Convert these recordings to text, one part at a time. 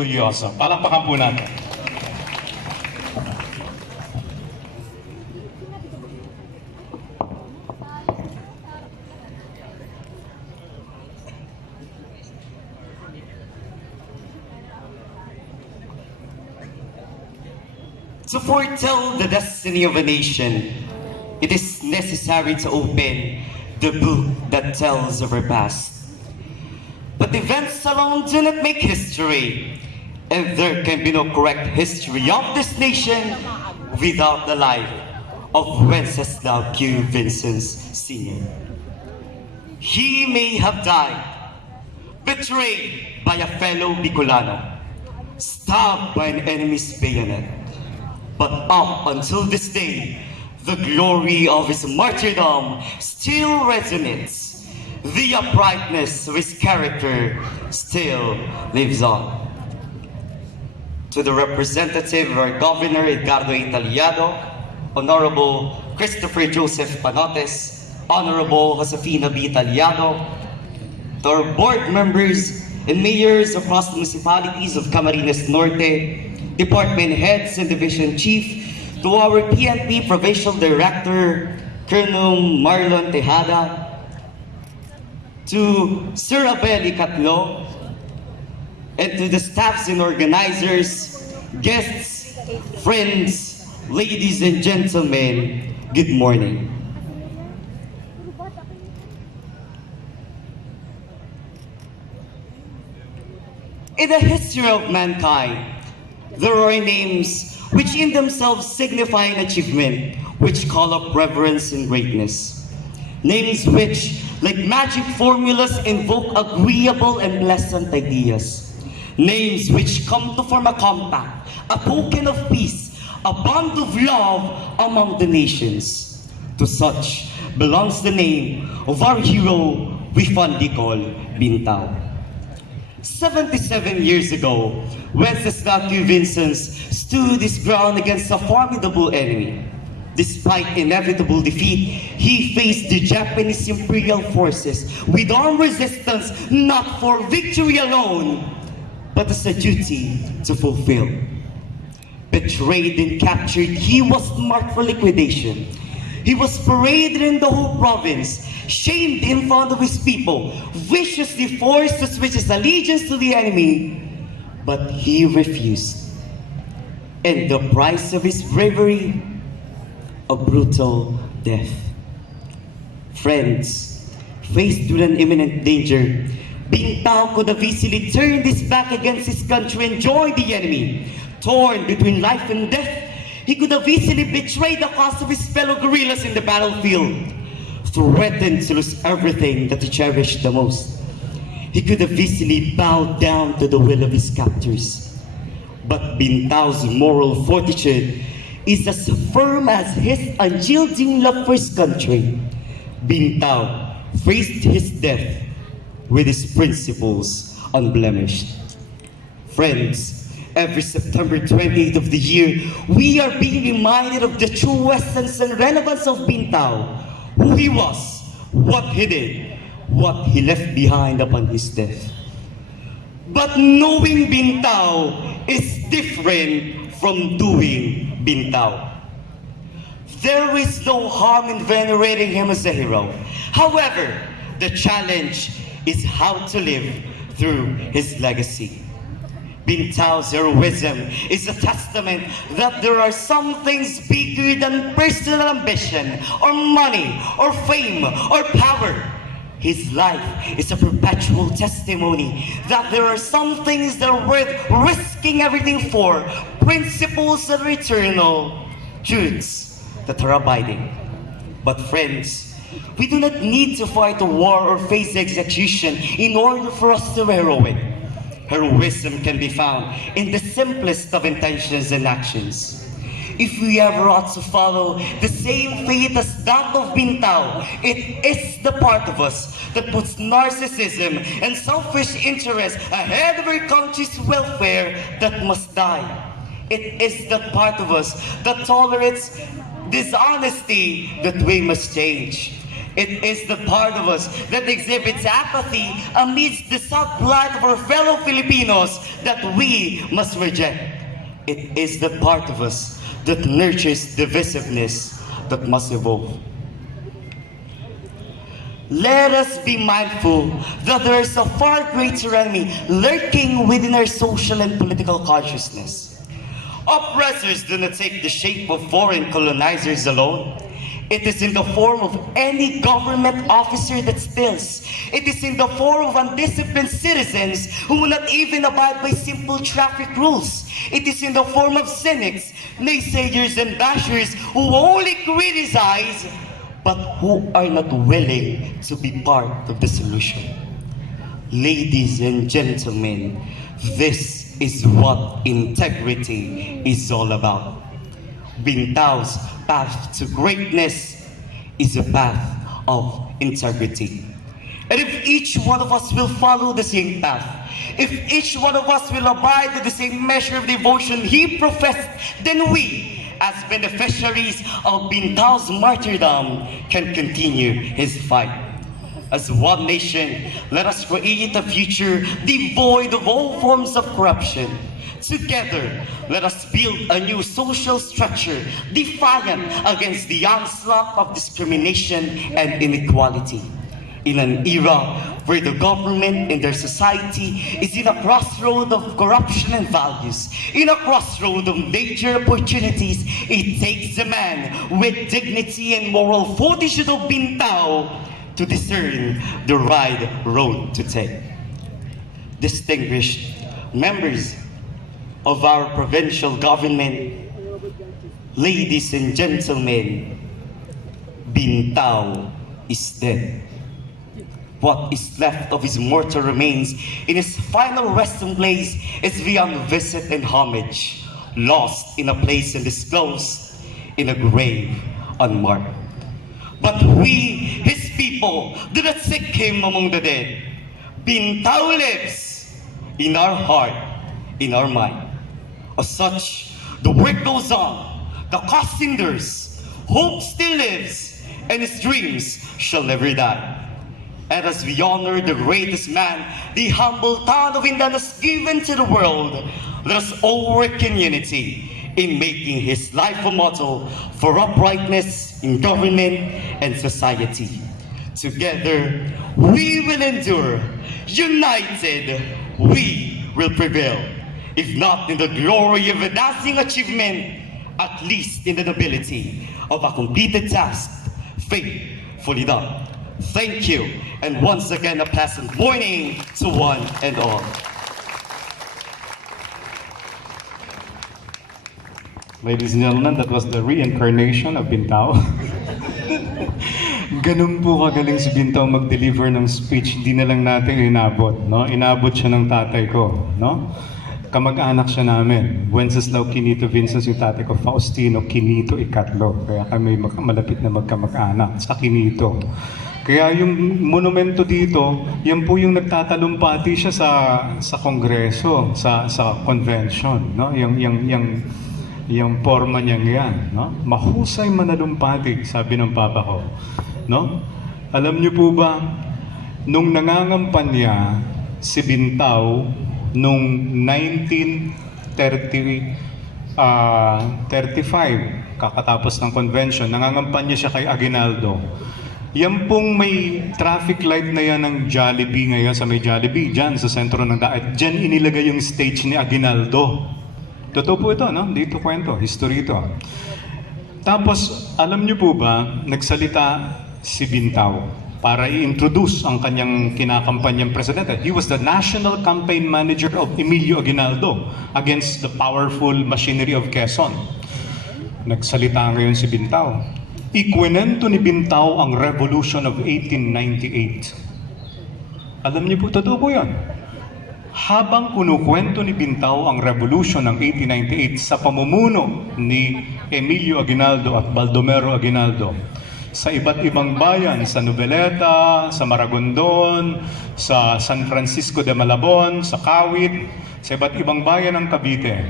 Seryoso. Palakpakan po natin. To foretell the destiny of a nation, it is necessary to open the book that tells of our past. But events alone do not make history, and there can be no correct history of this nation without the life of Wenceslao Q. Vinzons Sr. He may have died, betrayed by a fellow Bicolano, stabbed by an enemy's bayonet. But up until this day, the glory of his martyrdom still resonates. The uprightness of his character still lives on. To the representative of our Governor Edgardo Italiano, Honorable Christopher Joseph Panotes, Honorable Josefina B. Italiano, to our board members and mayors across the municipalities of Camarines Norte, department heads and division chief, to our PNP Provincial Director, Colonel Marlon Tejada, to Sir Abel Icatlo, and to the staffs and organizers, guests, friends, ladies and gentlemen, good morning. In the history of mankind, there are names which in themselves signify an achievement, which call up reverence and greatness. Names which, like magic formulas, invoke agreeable and pleasant ideas. Names which come to form a compact, a token of peace, a bond of love among the nations. To such belongs the name of our hero we fondly call Bintao. 77 years ago, Wenceslao Q. Vinzons stood his ground against a formidable enemy. Despite inevitable defeat, he faced the Japanese imperial forces with armed resistance, not for victory alone, but as a duty to fulfill. Betrayed and captured, he was marked for liquidation. He was paraded in the whole province, shamed in front of his people, viciously forced to switch his allegiance to the enemy, but he refused. And the price of his bravery, a brutal death. Friends, faced with an imminent danger, Bintao could have easily turned his back against his country and joined the enemy. Torn between life and death, he could have easily betrayed the cause of his fellow guerrillas in the battlefield, threatened to lose everything that he cherished the most. He could have easily bowed down to the will of his captors. But Bintao's moral fortitude is as firm as his unyielding love for his country. Bintao faced his death with his principles unblemished. Friends, every September 28th of the year, we are being reminded of the true essence and relevance of Bintao, who he was, what he did, what he left behind upon his death. But knowing Bintao is different from doing Bintao. There is no harm in venerating him as a hero. However, the challenge is how to live through his legacy. Bintao's heroism is a testament that there are some things bigger than personal ambition, or money, or fame, or power. His life is a perpetual testimony that there are some things that are worth risking everything for, principles that are eternal, truths that are abiding. But friends, we do not need to fight a war or face execution in order for us to be heroic. Heroism can be found in the simplest of intentions and actions. If we ever ought to follow the same fate as that of Bintao, it is the part of us that puts narcissism and selfish interest ahead of our country's welfare that must die. It is the part of us that tolerates dishonesty that we must change. It is the part of us that exhibits apathy amidst the sad plight of our fellow Filipinos that we must reject. It is the part of us that nurtures divisiveness that must evolve. Let us be mindful that there is a far greater enemy lurking within our social and political consciousness. Oppressors do not take the shape of foreign colonizers alone. It is in the form of any government officer that steals. It is in the form of undisciplined citizens who will not even abide by simple traffic rules. It is in the form of cynics, naysayers, and bashers who only criticize but who are not willing to be part of the solution. Ladies and gentlemen, this is what integrity is all about. Vintao's path to greatness is a path of integrity. And if each one of us will follow the same path, if each one of us will abide to the same measure of devotion he professed, then we, as beneficiaries of Vintao's martyrdom, can continue his fight. As one nation, let us create a future devoid of all forms of corruption. Together, let us build a new social structure defiant against the onslaught of discrimination and inequality. In an era where the government and their society is in a crossroad of corruption and values, in a crossroad of major opportunities, it takes a man with dignity and moral fortitude of Vintao to discern the right road to take. Distinguished members of our provincial government, ladies and gentlemen, Vintao is dead. What is left of his mortal remains in his final resting place is beyond visit and homage, lost in a place undisclosed, in a grave unmarked. But we, his people, do not seek him among the dead. Vintao lives in our heart, in our mind. As such, the work goes on, the cause endures, hope still lives, and his dreams shall never die. And as we honor the greatest man the humble town of Vinzons has given to the world, let us all work in unity in making his life a model for uprightness in government and society. Together, we will endure. United, we will prevail. If not in the glory of a dazzling achievement, at least in the nobility of a completed task, faithfully done. Thank you, and once again a pleasant morning to one and all. Ladies and gentlemen, that was the reincarnation of Vintao. Ganun po kagaling si Vintao mag-deliver ng speech, hindi na lang natin inabot, no? Inabot siya ng tatay ko, no? Kamag-anak siya namin. Wenceslao, Quinito, Vinzons yung tatay ko, Faustino, Quinito, ikatlo. Kaya kami malapit na magkamag-anak sa Quinito. Kaya yung monumento dito, yan po yung nagtatalumpati siya sa kongreso, sa convention, no? Yung forma niya yan, no? Mahusay manalumpati, sabi ng papa ko, no? Alam niyo po ba, nung nangangampanya si Vintao nung 1935, kakatapos ng convention, nangangampanya siya kay Aguinaldo. Yan pong may traffic light na yan ng Jollibee ngayon, sa may Jollibee, dyan sa sentro ng daan. Dyan inilagay yung stage ni Aguinaldo. Totoo po ito, no? Dito kwento, history ito. Tapos, alam niyo po ba, nagsalita si Vintao para i-introduce ang kanyang kinakampanyang presidente. He was the national campaign manager of Emilio Aguinaldo against the powerful machinery of Quezon. Nagsalita ngayon si Vintao. Ikwento ni Vintao ang Revolution of 1898. Alam niyo po, totoo po yan. Habang kinukwento ni Vintao ang Revolution ng 1898 sa pamumuno ni Emilio Aguinaldo at Baldomero Aguinaldo, sa iba't ibang bayan, sa Noveleta, sa Maragondon, sa San Francisco de Malabon, sa Kawit, sa iba't ibang bayan ng Cavite,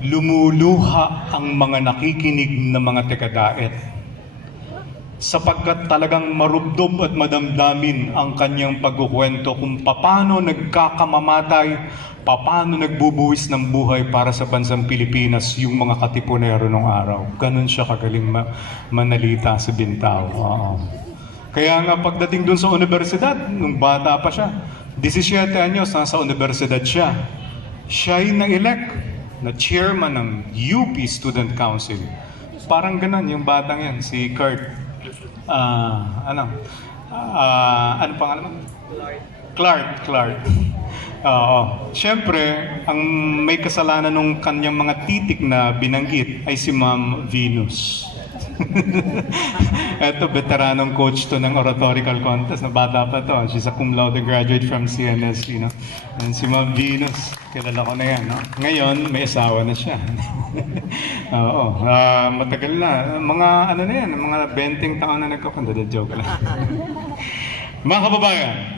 lumuluha ang mga nakikinig na mga tekadaet. sapagkat talagang marubdob at madamdamin ang kanyang pagkukwento kung paano nagkakamamatay, paano nagbubuwis ng buhay para sa bansang Pilipinas yung mga katipunero nung araw. Ganun siya kagaling manalita sa Bintao. Oo. Kaya nga pagdating dun sa universidad, nung bata pa siya, 17 anyos, nasa universidad siya. Siya'y na-elect na chairman ng UP Student Council. Parang ganun yung batang yan, si Kurt. Ano pangalan mo? Clark. Oo. Siyempre, ang may kasalanan ng kanyang mga titik na binanggit ay si Ma'am Venus. Eto, veteranong coach to ng oratorical contest. Na bata pa to. She's a cum laude graduate from CNS, you know. And si Ma'am Venus, kilala ko na yan, no? Ngayon, may asawa na siya. Oo. Matagal na. Mga ano na yan, mga 20 taon na nagkakanda. Joke lang. Mga kababayan,